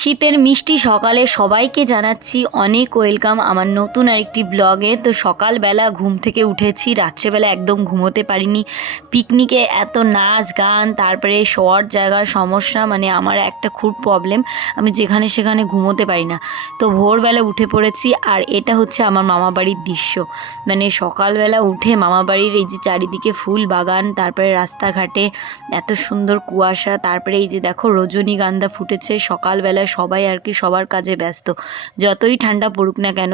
শীতের মিষ্টি সকালে সবাইকে জানাচ্ছি অনেক ওয়েলকাম আমার নতুন আরেকটি ব্লগে। তো সকালবেলা ঘুম থেকে উঠেছি, রাত্রেবেলা একদম ঘুমোতে পারিনি। পিকনিকে এত নাচ গান, তারপরে শর্ট জায়গার সমস্যা, মানে আমার একটা খুব প্রবলেম, আমি যেখানে সেখানে ঘুমোতে পারি না। তো ভোরবেলা উঠে পড়েছি, আর এটা হচ্ছে আমার মামাবাড়ির দৃশ্য। মানে সকালবেলা উঠে মামাবাড়ির এই যে চারিদিকে ফুল বাগান, তারপরে রাস্তাঘাটে এত সুন্দর কুয়াশা, তারপরে এই যে দেখো রজনীগন্ধা ফুটেছে। সকালবেলা সবাই আর কি সবার কাজে ব্যস্ত, যতই ঠান্ডা পড়ুক না কেন।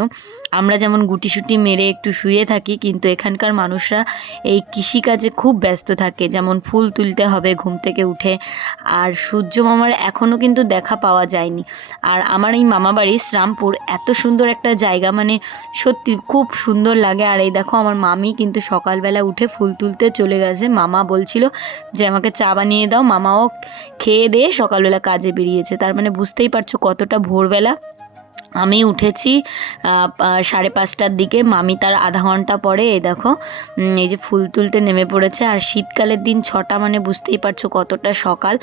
আমরা যেমন গুটিসুটি মেরে একটু শুয়ে থাকি, কিন্তু এখানকার মানুষরা এই কৃষিকাজে খুব ব্যস্ত থাকে, যেমন ফুল তুলতে হবে ঘুম থেকে উঠে। আর সূর্য মামার এখনও কিন্তু দেখা পাওয়া যায়নি। আর আমার এই মামাবাড়ি শ্রামপুর এত সুন্দর একটা জায়গা, মানে সত্যি খুব সুন্দর লাগে। আর এই দেখো আমার মামি কিন্তু সকালবেলা উঠে ফুল তুলতে চলে গেছে। মামা বলছিল যে আমাকে চা বানিয়ে দাও, মামাও খেয়ে দিয়ে সকালবেলা কাজে বেরিয়েছে। তার মানে বুঝতেই পারছো কতটা ভোরবেলা। আমি উঠেছি 5:30টার দিকে, মামি তার আধা ঘন্টা পরে এই দেখো এই যে ফুল তুলতে নেমে পড়েছে। আর শীতকালের দিন 6টা, মানে বুঝতেই পারছো কতটা সকাল।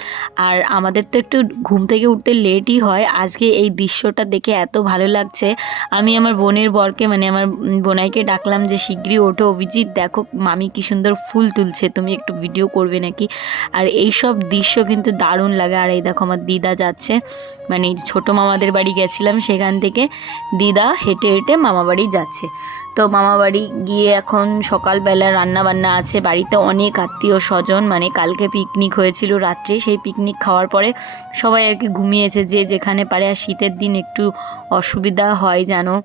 আর আমাদের তো একটু ঘুম থেকে উঠতে লেটই হয়। আজকে এই দৃশ্যটা দেখে এত ভালো লাগছে। আমি আমার বোনের বরকে, মানে আমার বোনাইকে ডাকলাম যে শিগগিরই ওঠো, অভিজিৎ দেখো মামি কি সুন্দর ফুল তুলছে, তুমি একটু ভিডিও করবে নাকি। আর এই সব দৃশ্য কিন্তু দারুণ লাগে। আর এই দেখো আমার দিদা যাচ্ছে, মানে ছোটো মামাদের বাড়ি গেছিলাম, সেখান থেকে দিদা হেঁটে হেঁটে মামাবাড়ি যাচ্ছে। তো মামাবাড়ি গিয়ে এখন সকালবেলা রান্না বান্না আছে, বাড়িতে অনেক আত্মীয় স্বজন, মানে কালকে পিকনিক হয়েছিল রাত্রে, সেই পিকনিক খাওয়ার পরে সবাই আর কি ঘুমিয়েছে যে যেখানে পারে। আর শীতের দিন একটু অসুবিধা হয় জানো,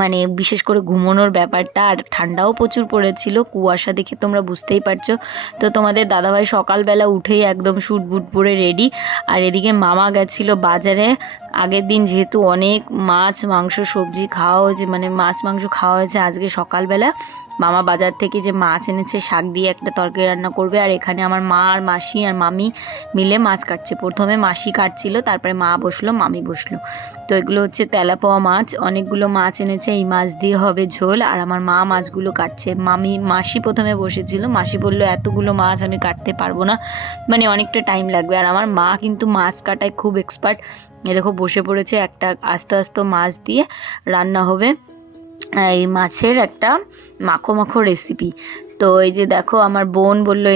মানে বিশেষ করে ঘুমানোর ব্যাপারটা। আর ঠান্ডাও প্রচুর পড়েছিল, কুয়াশা দেখে তোমরা বুঝতেই পারছো। তো তোমাদের দাদাভাই সকালবেলা উঠেই একদম স্যুট বুট পরে রেডি। আর এদিকে মামা গেছিলো বাজারে। আগের দিন যেহেতু অনেক মাছ মাংস সবজি খাওয়া হয়েছে, মানে মাছ মাংস খাওয়া হয়েছে, আজকে সকালবেলা মামা বাজার থেকে যে মাছ এনেছে, শাক দিয়ে একটা তরকারি রান্না করবে। আর এখানে আমার মা আর মাসি আর মামি মিলে মাছ কাটছে। প্রথমে মাসি কাটছিল, তারপরে মা বসলো, মামি বসলো। তো এগুলো হচ্ছে তেলাপোয়া মাছ, অনেকগুলো মাছ এনেছে, এই মাছ দিয়ে হবে ঝোল। আর আমার মা মাছগুলো কাটছে। মাসি প্রথমে বসেছিল, মাসি বললো এতগুলো মাছ আমি কাটতে পারবো না, মানে অনেকটা টাইম লাগবে। আর আমার মা কিন্তু মাছ কাটায় খুব এক্সপার্ট। এ দেখো বসে পড়েছে, একটা আস্তে আস্তে মাছ দিয়ে রান্না হবে এই মাছের একটা মাখো মাখো রেসিপি। তো এই যে দেখো আমার বোন বললো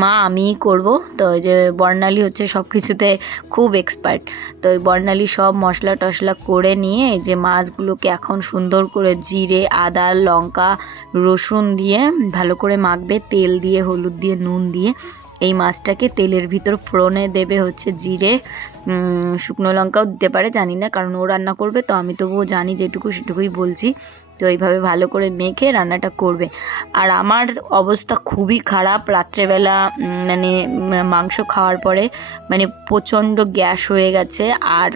মা আমিই করব। তো এই যে বর্ণালী হচ্ছে সব কিছুতে খুব এক্সপার্ট। তো এই বর্ণালী সব মশলা টশলা করে নিয়ে এই যে মাছগুলোকে এখন সুন্দর করে জিরে আদা লঙ্কা রসুন দিয়ে ভালো করে মাখবে, তেল দিয়ে হলুদ দিয়ে নুন দিয়ে। এই মাছটাকে তেলের ভিতর ফোড়নে দেবে হচ্ছে জিরে, শুকনো লঙ্কাও দিতে পারে, জানি না, কারণ ও রান্না করবে তো, আমি তবুও জানি যেটুকু সেটুকুই বলছি। তো এইভাবে ভালো করে মেখে রান্নাটা করবে। আর আমার অবস্থা খুবই খারাপ রাত্রেবেলা, মানে মাংস খাওয়ার পরে মানে প্রচণ্ড গ্যাস হয়ে গেছে। আর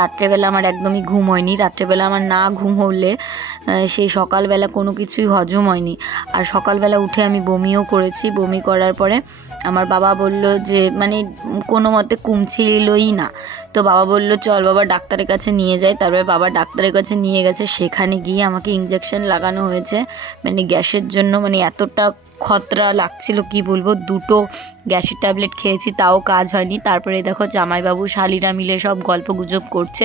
রাত্রেবেলা আমার একদমই ঘুম হয়নি। রাত্রেবেলা আমার না ঘুম হলে সেই সকালবেলা কোনো কিছুই হজম হয়নি। আর সকালবেলা উঠে আমি বমিও করেছি। বমি করার পরে আমার বাবা বলল যে মানে কোনো মতে কমছিলই না। তো বাবা বলল চল বাবা ডাক্তারের কাছে নিয়ে যাই। তারপরে বাবা ডাক্তারের কাছে নিয়ে গেছে, সেখানে গিয়ে আমাকে ইঞ্জেকশন লাগানো হয়েছে, মানে গ্যাসের জন্য। মানে এতটা খতরা লাগছিল কি বলবো, 2টো গ্যাসের ট্যাবলেট খেয়েছি তাও কাজ হয়নি। তারপরে দেখো জামাইবাবু শালিরা মিলে সব গল্প গুজব করছে,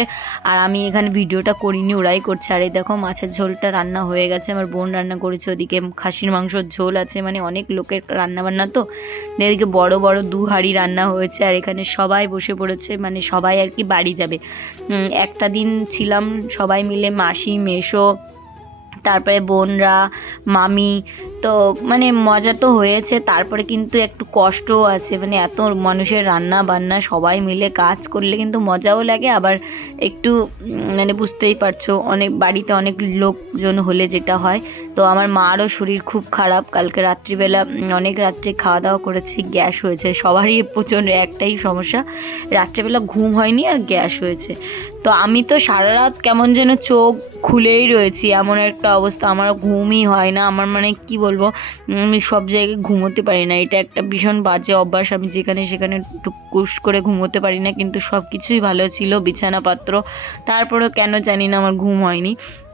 আর আমি এখানে ভিডিওটা করিনি, ওরাই করছে। আর এই দেখো মাছের ঝোলটা রান্না হয়ে গেছে, আমার বোন রান্না করেছে, ওদিকে খাসির মাংসর ঝোল আছে, মানে অনেক লোকের রান্না বান্না তো। এদিকে বড় বড় 2 হাঁড়ি রান্না হয়েছে। আর এখানে সবাই বসে পড়েছে, মানে সবাই আর কি বাড়ি যাবে। একটা দিন ছিলাম সবাই মিলে, মাসি মেসো তারপরে বোনরা মামি, তো মানে মজা তো হয়েছে। তারপরে কিন্তু একটু কষ্টও আছে, মানে এত মানুষের রান্না বান্না সবাই মিলে কাজ করলে কিন্তু মজাও লাগে, আবার একটু মানে বুঝতেই পারছো অনেক বাড়িতে অনেক লোকজন হলে যেটা হয়। তো আমার মারও শরীর খুব খারাপ, কালকে রাত্রিবেলা অনেক রাত্রে খাওয়া দাওয়া করেছি, গ্যাস হয়েছে। সবারই প্রচণ্ড একটাই সমস্যা, রাত্রেবেলা ঘুম হয়নি আর গ্যাস হয়েছে। তো আমি তো সারা রাত কেমন যেন চোখ খুলেই রয়েছি, এমন একটা অবস্থা, আমার ঘুমই হয় না। আমার মানে কি বলবো, আমি সব জায়গায় ঘুমোতে পারি না, এটা একটা ভীষণ বাজে অভ্যাস। আমি যেখানে সেখানে টুকুস করে ঘুমোতে পারি না, কিন্তু সব কিছুই ভালো ছিল বিছানাপত্র, তারপরেও কেন জানি না আমার ঘুম হয়নি।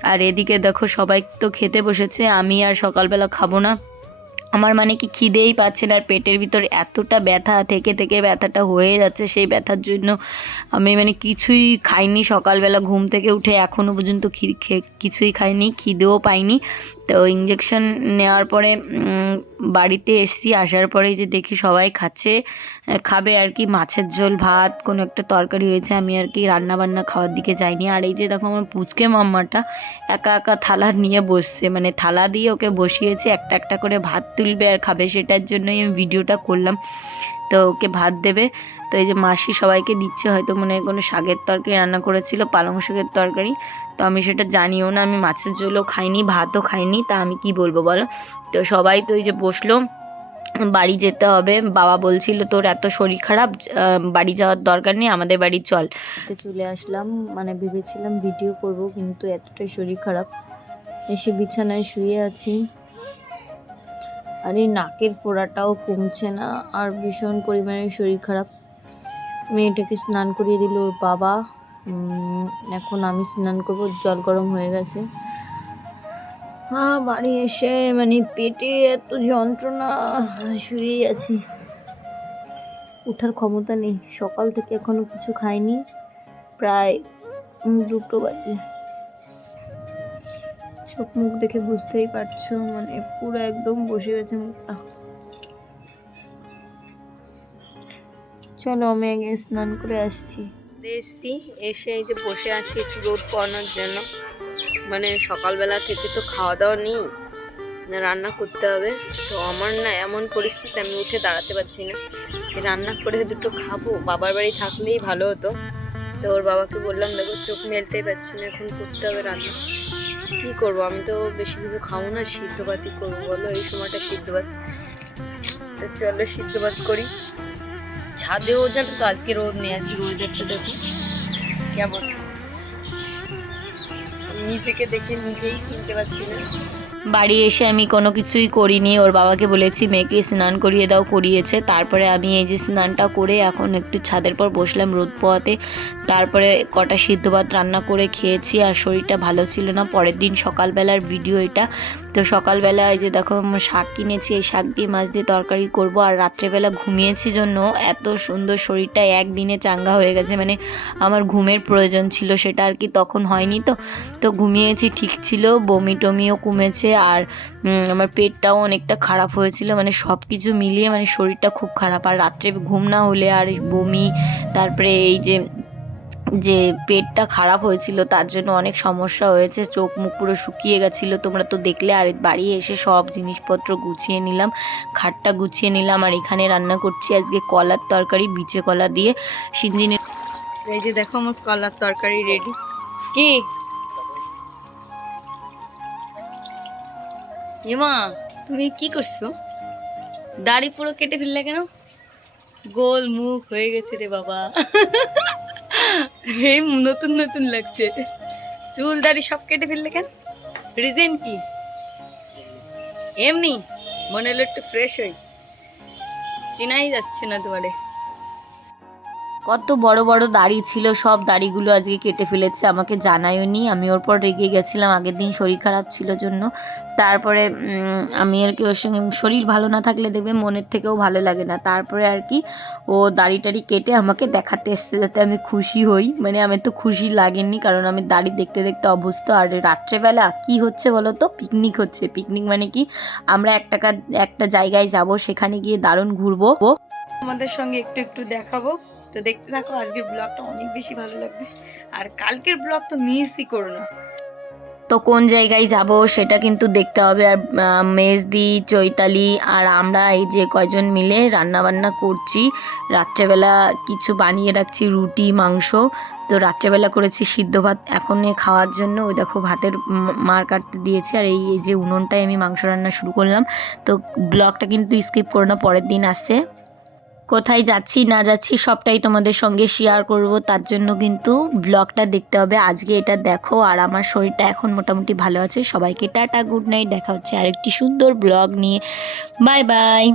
আর এদিকে দেখো সবাই তো খেতে বসেছে, আমি আর সকালবেলা খাবো না। আমার মানে কি খিদেই পাচ্ছে না, আর পেটের ভিতর এতটা ব্যথা থেকে থেকে ব্যথাটা হয়ে যাচ্ছে, সেই ব্যথার জন্য আমি মানে কিছুই খাইনি সকালবেলা ঘুম থেকে উঠে, এখনও পর্যন্ত কিছুই খাইনি, খিদেও পাইনি। তো ইঞ্জেকশন নেওয়ার পরে বাড়িতে এসছি, আসার পরে যে দেখি সবাই খাবে আর কি, মাছের ঝোল ভাত কোনো একটা তরকারি হয়েছে, আমি আর কি রান্নাবান্না খাওয়ার দিকে যাইনি। আর এই যে দেখো আমার পুচকে মাম্মাটা একা একা থালা নিয়ে বসছে, মানে থালা দিয়ে ওকে বসিয়েছে, একটা একটা করে ভাত তুলবে আর খাবে, সেটার জন্যই আমি ভিডিওটা করলাম। তো ওকে ভাত দেবে, তো এই যে মাসি সবাইকে দিচ্ছে, হয়তো মনে হয় কোনো শাকের তরকারি রান্না করেছিল, পালং শাকের তরকারি, তো আমি সেটা জানিও না, আমি মাছের ঝোলও খাইনি, ভাতও খাইনি, তা আমি কি বলবো বলো। তো সবাই তো এই যে বসলো, বাড়ি যেতে হবে, বাবা বলছিল তোর এত শরীর খারাপ, বাড়ি যাওয়ার দরকার নেই, আমাদের বাড়ি চল। চলে আসলাম, মানে ভেবেছিলাম ভিডিও করব, কিন্তু এতটাই শরীর খারাপ, এসে বিছানায় শুয়ে আছি। আর এই নাকের ফোড়াটাও কমছে না, আর ভীষণ পরিমাণে শরীর খারাপ। মেয়েটাকে স্নান করিয়ে দিল ওর বাবা, এখন আমি স্নান করব, জল গরম হয়ে গেছে। বাড়ি এসে মানে পেটে এত যন্ত্রণা, শুয়েই আছি, ওঠার ক্ষমতা নেই। সকাল থেকে এখনো কিছু খাইনি, প্রায় 2টো বাজে। চোখ মুখ দেখে বুঝতেই পারছো, মানে পুরো একদম বসে গেছে মুখটা। চলো আমি আগে স্নান করে এসে এই যে বসে আছি একটু রোদ পোয়ানোর জন্য। মানে সকালবেলা থেকে তো খাওয়া দাওয়া নেই, রান্না করতে হবে। তো আমার না এমন পরিস্থিতি, আমি উঠে দাঁড়াতে পারছি না যে রান্না করে দুটো খাবো। বাবার বাড়ি থাকলেই ভালো হতো। তো ওর বাবাকে বললাম দেখো চোখ মেলতেই পারছি না, এখন করতে হবে রান্না। কী করবো, আমি তো বেশি কিছু খাবো না, সিদ্ধ ভাতই করবো বলো, এই সময়টা সিদ্ধ ভাত। তো চলো সিদ্ধ ভাত করি। ছাদেও যাবে তো, আজকে রোদ নেই, আজকে ওয়েদারটা দেখো কেমন, নিজেকে দেখে নিজেই চিনতে পারছি না। বাড়ি এসে আমি কোনো কিছুই করিনি, ওর বাবাকে বলেছি মেয়েকে স্নান করিয়ে দাও, করিয়েছে। তারপরে আমি এই যে স্নানটা করে এখন একটু ছাদের পর বসলাম রোদ পোয়াতে। তারপরে কটা সিদ্ধ ভাত রান্না করে খেয়েছি, আর শরীরটা ভালো ছিল না। পরের দিন সকালবেলার ভিডিও এটা। তো সকালবেলা এই যে দেখো শাক কিনেছি, এই শাক দিয়ে মাছ দিয়ে তরকারি করব। আর রাত্রেবেলা ঘুমিয়েছি জন্য এত সুন্দর শরীরটা একদিনে চাঙ্গা হয়ে গেছে, মানে আমার ঘুমের প্রয়োজন ছিল, সেটা আর কি তখন হয়নি। তো ঘুমিয়েছি, ঠিক ছিল, বমি টমিও কমেছে, আর আমার পেটটাও অনেকটা খারাপ হয়েছিল, মানে সব কিছু মিলিয়ে মানে শরীরটা খুব খারাপ। আর রাত্রে ঘুম না হলে আর বমি, তারপরে এই যে পেটটা খারাপ হয়েছিল, তার জন্য অনেক সমস্যা হয়েছে, চোখ মুখ পুরো শুকিয়ে গেছিলো, তোমরা তো দেখলে। আর বাড়ি এসে সব জিনিসপত্র গুছিয়ে নিলাম, খাটটা গুছিয়ে নিলাম, আর এখানে রান্না করছি আজকে কলার তরকারি, বিচে কলা দিয়ে সিঞ্জিনের। এই যে দেখো আমার কলার তরকারি রেডি। কি এমা তুমি কি করছো? দাড়ি পুরো কেটে ফেললে কেন? গোল মুখ হয়ে গেছে রে বাবা। এই নতুন নতুন লাগছে, চুল দাড়ি সব কেটে ফেললে কেন? রিজন কি? এমনি মনে হলো একটু ফ্রেশ হই, চেনাই যাচ্ছে না তোমারে। কত বড় বড় দাড়ি ছিল, সব দাড়িগুলো আজকে কেটে ফেলেছে, আমাকে জানায়ওনি। আমি ওর পর রেগে গেছিলাম, আগের দিন শরীর খারাপ ছিল জন্য। তারপরে আমি আর কি ওর সঙ্গে, শরীর ভালো না থাকলে দেখবে মনের থেকেও ভালো লাগে না। তারপরে আর কি ও দাড়ি টাড়ি কেটে আমাকে দেখাতে এসছে যাতে আমি খুশি হই। মানে আমি তো খুশি লাগেনি, কারণ আমি দাড়ি দেখতে দেখতে অভ্যস্ত। আর রাত্রেবেলা কি হচ্ছে বলো তো, পিকনিক হচ্ছে। পিকনিক মানে কি, আমরা একটা জায়গায় যাব, সেখানে গিয়ে দারুণ ঘুরবো, আমাদের সঙ্গে একটু একটু দেখাবো। তো দেখতে থাকো, আজকের ব্লগটা অনেক বেশি ভালো লাগবে, আর কালকের ব্লগ তো মিসই করো না। তো কোন জায়গায় যাব সেটা কিন্তু দেখতে হবে। আর মেজদি, চৈতালি আর আমরা এই যে কয়জন মিলে রান্না বান্না করছি। রাত্রেবেলা কিছু বানিয়ে রাখছি, রুটি মাংস। তো রাত্রেবেলা করেছি সিদ্ধ ভাত এখন খাওয়ার জন্য। ওই দেখো ভাতের মার কাটতে দিয়েছি, আর এই যে উনুনটায় আমি মাংস রান্না শুরু করলাম। তো ব্লগটা কিন্তু স্কিপ করো না, পরের দিন আসছে। কোথায় যাচ্ছি না যাচ্ছি সবটাই তোমাদের সঙ্গে শেয়ার করব, তার জন্য কিন্তু ব্লগটা দেখতে হবে। আজকে এটা দেখো, আর আমার শরীরটা এখন মোটামুটি ভালো আছে। সবাইকে টাটা, গুড নাইট, দেখা হচ্ছে আরেকটি সুন্দর ব্লগ নিয়ে। Bye bye.